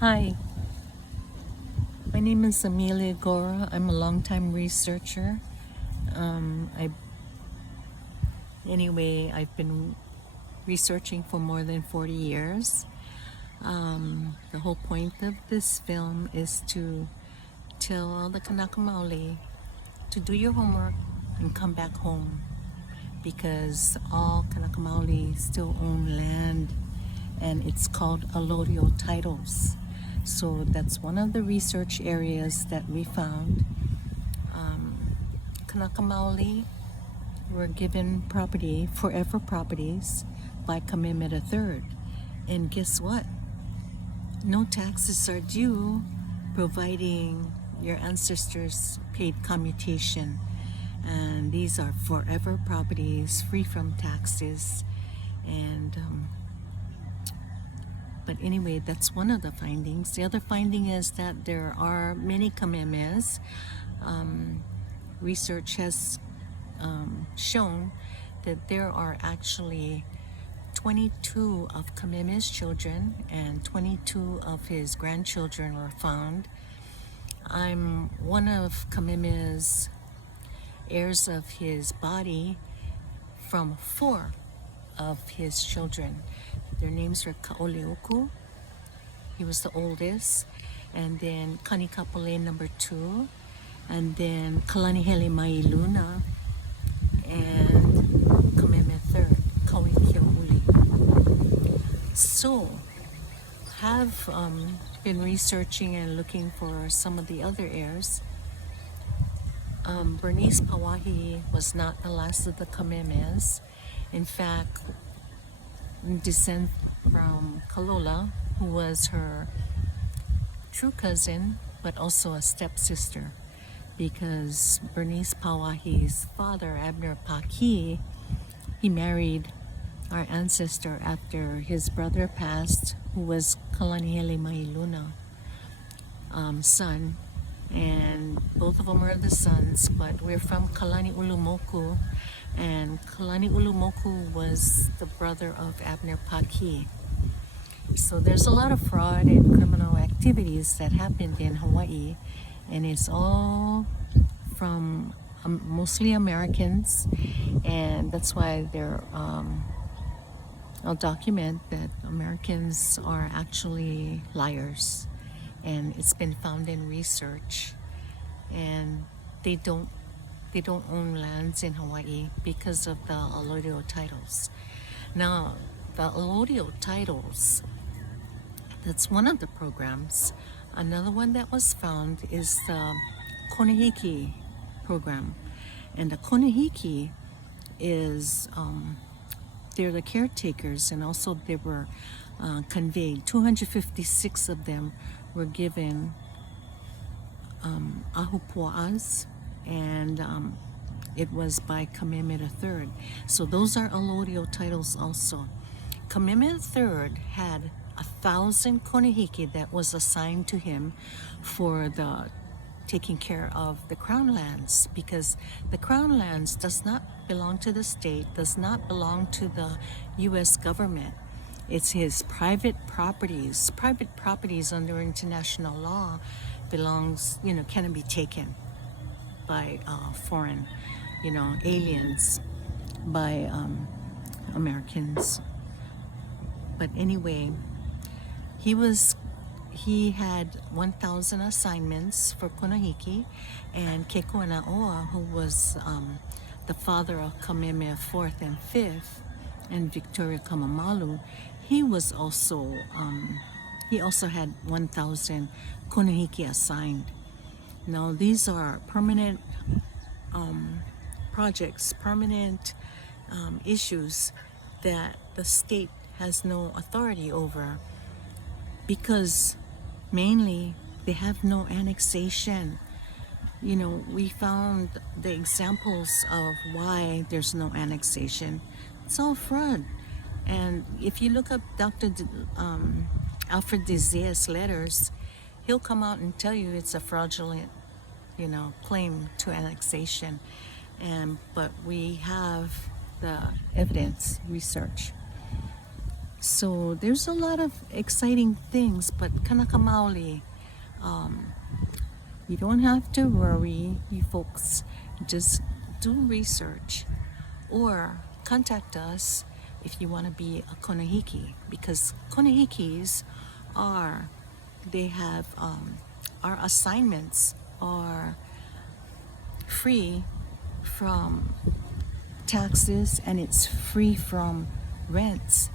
Hi, my name is Amelia Gora. I'm a longtime researcher. I anyway, I've been researching for more than 40 years. The whole point of this film is to tell all the kanaka maoli to do your homework and come back home, because all kanaka maoli still own land, and it's called allodial titles. So that's one of the research areas that we found. Kanaka maoli were given property, forever properties, by Kamehameha III. And guess what? No taxes are due, providing your ancestors paid commutation. And these are forever properties, free from taxes. And but anyway, that's one of the findings. The other finding is that there are many Kamehamehas. Research has shown that there are actually 22 of Kamehameha's children, and 22 of his grandchildren were found. I'm one of Kamehameha's heirs of his body from 4 of his children. Their names are Kaoleuku, he was the oldest, and then Kanikapole number 2, and then Kalanihele Mailuna, and Kamehameha III, Kauikeauli. So, have been researching and looking for some of the other heirs. Bernice Pawahi was not the last of the Kamehamehas. In fact, descent from Kalola, who was her true cousin, but also a stepsister, because Bernice Pawahi's father, Abner Paki, he married our ancestor after his brother passed, who was Kalanihele Mailuna son, and both of them are the sons, but we're from Kalani Ulumoku, and Kalani Ulumoku was the brother of Abner Paki. So there's a lot of fraud and criminal activities that happened in Hawaii, and it's all from mostly Americans, and that's why I'll document that Americans are actually liars, and it's been found in research, and they don't own lands in Hawaii because of the allodial titles. Now, the allodial titles, that's one of the programs. Another one that was found is the Konehiki program. And the Konehiki is, they're the caretakers, and also they were conveyed. 256 of them were given ahupua'as, and it was by Kamehameha III. So those are allodial titles also. Kamehameha III had 1,000 konehiki that was assigned to him for the taking care of the crown lands, because the crown lands does not belong to the state, does not belong to the U.S. government. It's his private properties. Private properties under international law belongs, cannot be taken by foreign, aliens, by Americans. But anyway, he had 1,000 assignments for Konehiki, and Kekoanaoa, who was the father of Kamehameha IV and V, and Victoria Kamamalu, he also had 1,000 Konehiki assigned. Now these are permanent projects, permanent issues that the state has no authority over, because mainly they have no annexation. We found the examples of why there's no annexation. It's all fraud. And if you look up Dr. Alfred de Zea's letters, he'll come out and tell you it's a fraudulent, claim to annexation. But we have the evidence, research. So there's a lot of exciting things, but kanaka maoli, you don't have to worry, you folks. Just do research or contact us if you want to be a konahiki, because konahikis are, they have, our assignments are free from taxes and it's free from rents.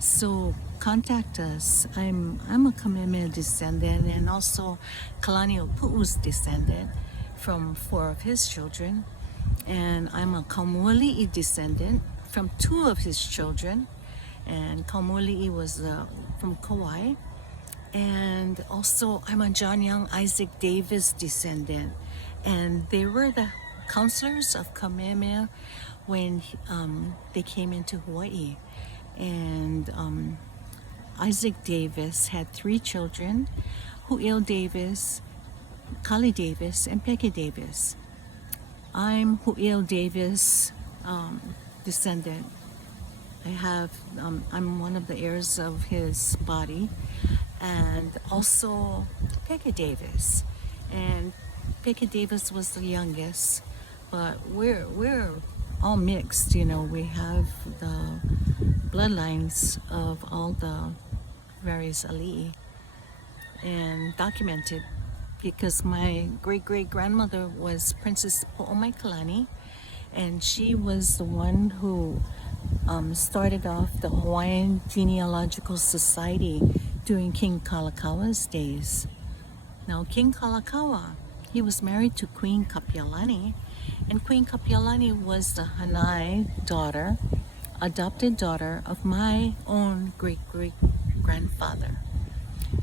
So contact us. I'm a Kamehameha descendant and also Kalani Pu'u's descendant from 4 of his children. And I'm a Kaumuali'i descendant from 2 of his children. And Kaumuali'i was from Kauai. And also I'm a John Young Isaac Davis descendant. And they were the counselors of Kamehameha when they came into Hawaii. And Isaac Davis had 3 children, Hu'il Davis, Kali Davis, and Peke Davis. I'm Hu'il Davis descendant. I'm one of the heirs of his body, and also Peke Davis. And Peke Davis was the youngest, but we're all mixed, you know. We have the bloodlines of all the various ali'i and documented, because my great-great-grandmother was Princess Po'omaikalani, and she was the one who started off the Hawaiian Genealogical Society during King Kalakaua's days. Now, King Kalakaua, he was married to Queen Kapiolani, and Queen Kapiolani was the Hanai daughter, adopted daughter of my own great-great-grandfather,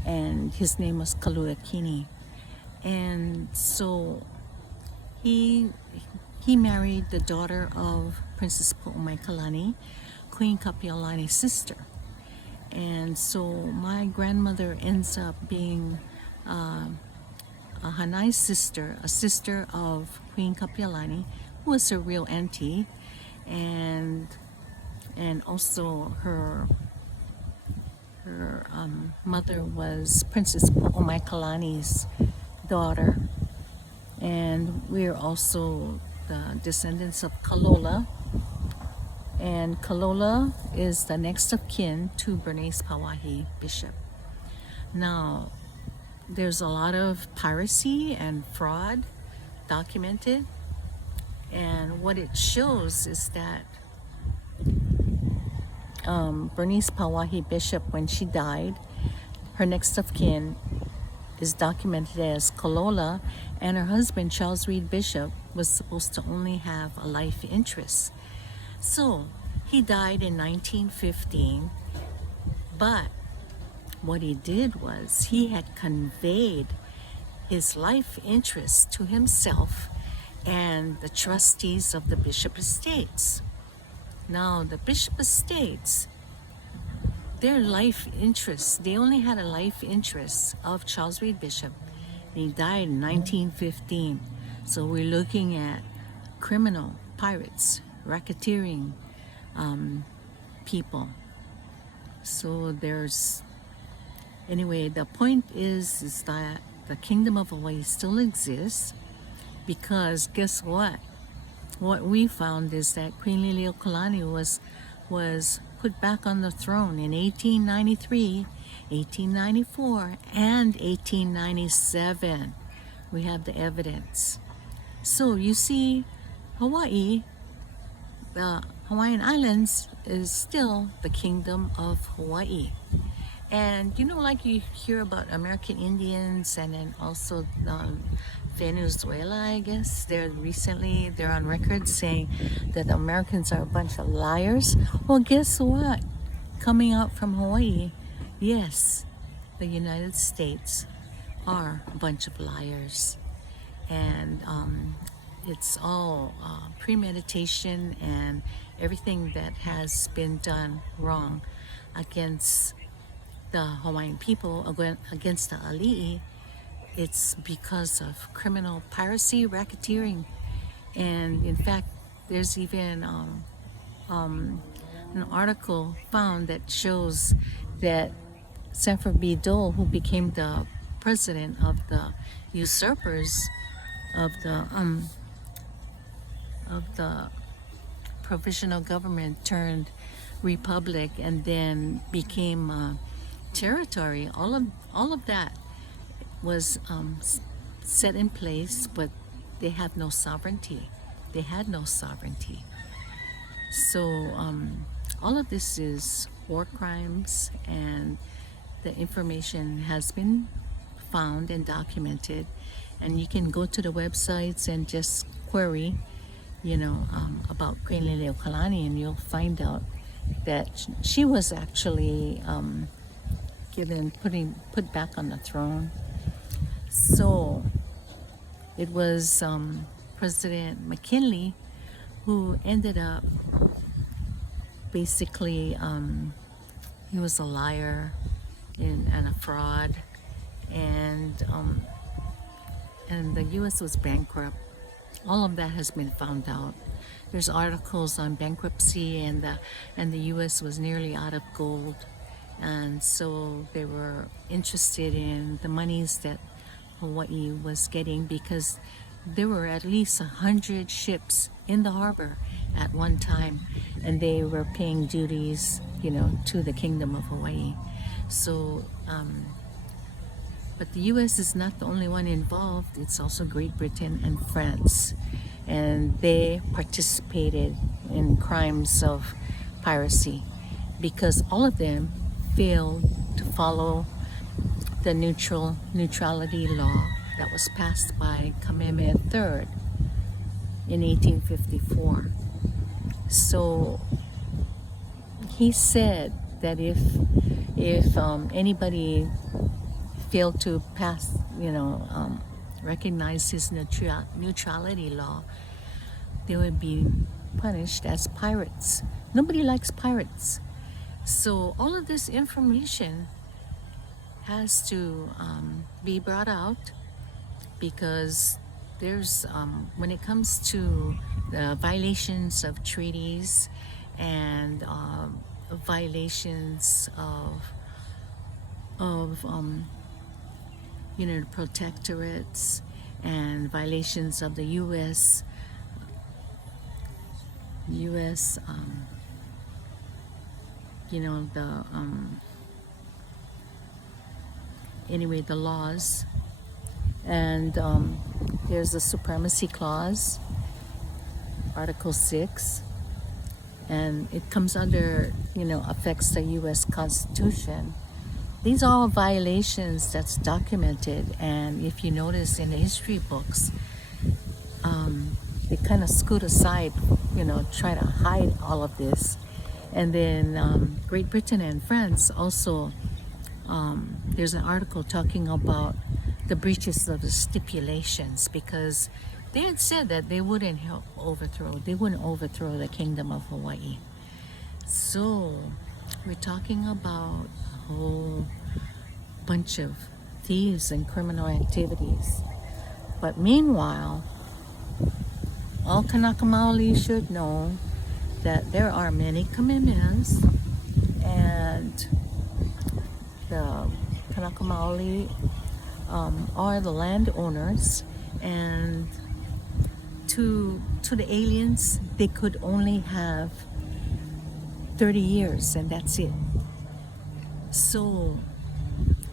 and his name was Kaluakini. And so he married the daughter of Princess Po'omaikalani, Queen Kapiolani's sister. And so my grandmother ends up being a Hanai sister, a sister of Queen Kapiolani, who was her real auntie, and also her mother was Princess Po'omaikalani's daughter. And we're also the descendants of Kalola, and Kalola is the next of kin to Bernays Pawahi Bishop. Now, there's a lot of piracy and fraud documented, and what it shows is that Bernice Pawahi Bishop, when she died, her next of kin is documented as Kalola, and her husband, Charles Reed Bishop, was supposed to only have a life interest. So he died in 1915, but what he did was he had conveyed his life interest to himself and the trustees of the Bishop Estates. Now, the Bishop Estates, their life interest, they only had a life interest of Charles Reed Bishop, and he died in 1915. So we're looking at criminal, pirates, racketeering people. So there's, anyway, the point is that the Kingdom of Hawaii still exists, because guess what? What we found is that Queen Liliuokalani was put back on the throne in 1893, 1894, and 1897. We have the evidence. So you see, Hawaii, the Hawaiian Islands, is still the Kingdom of Hawaii. And you know, like you hear about American Indians, and then also Venezuela, I guess. They're on record saying that Americans are a bunch of liars. Well, guess what? Coming out from Hawaii, yes, the United States are a bunch of liars. And it's all premeditation and everything that has been done wrong against the Hawaiian people, against the ali'i. It's because of criminal piracy, racketeering, and in fact, there's even an article found that shows that Sanford B. Dole, who became the president of the usurpers of the provisional government turned republic and then became territory. All of that was set in place, but they had no sovereignty. They had no sovereignty. So all of this is war crimes, and the information has been found and documented. And you can go to the websites and just query, about Queen Leleokalani, and you'll find out that she was actually put back on the throne. So it was President McKinley who ended up basically, he was a liar and a fraud, and the U.S. was bankrupt. All of that has been found out. There's articles on bankruptcy, and the U.S. was nearly out of gold, and so they were interested in the monies that Hawaii was getting, because there were at least 100 ships in the harbor at one time, and they were paying duties, to the Kingdom of Hawaii. So, but the U.S. is not the only one involved. It's also Great Britain and France, and they participated in crimes of piracy because all of them failed to follow the neutrality law that was passed by Kamehameha III in 1854. So he said that if anybody failed to pass, recognize his neutrality law, they would be punished as pirates. Nobody likes pirates. So all of this information has to be brought out, because there's when it comes to the violations of treaties and violations of protectorates and violations of the U.S. The laws, and there's a supremacy clause, Article 6, and it comes under, affects the U.S. Constitution. These are all violations that's documented, and if you notice in the history books, they kind of scoot aside, try to hide all of this. And then Great Britain and France also, there's an article talking about the breaches of the stipulations, because they had said that they wouldn't overthrow the Kingdom of Hawaii. So we're talking about a whole bunch of thieves and criminal activities. But meanwhile, all Kanaka maoli should know that there are many Kamehas, and the Kanaka maoli are the landowners, and to the aliens, they could only have 30 years, and that's it. So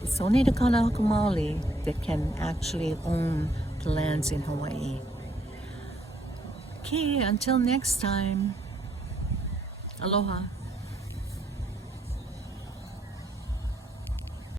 it's only the Kanaka maoli that can actually own the lands in Hawaii. Okay, until next time, aloha.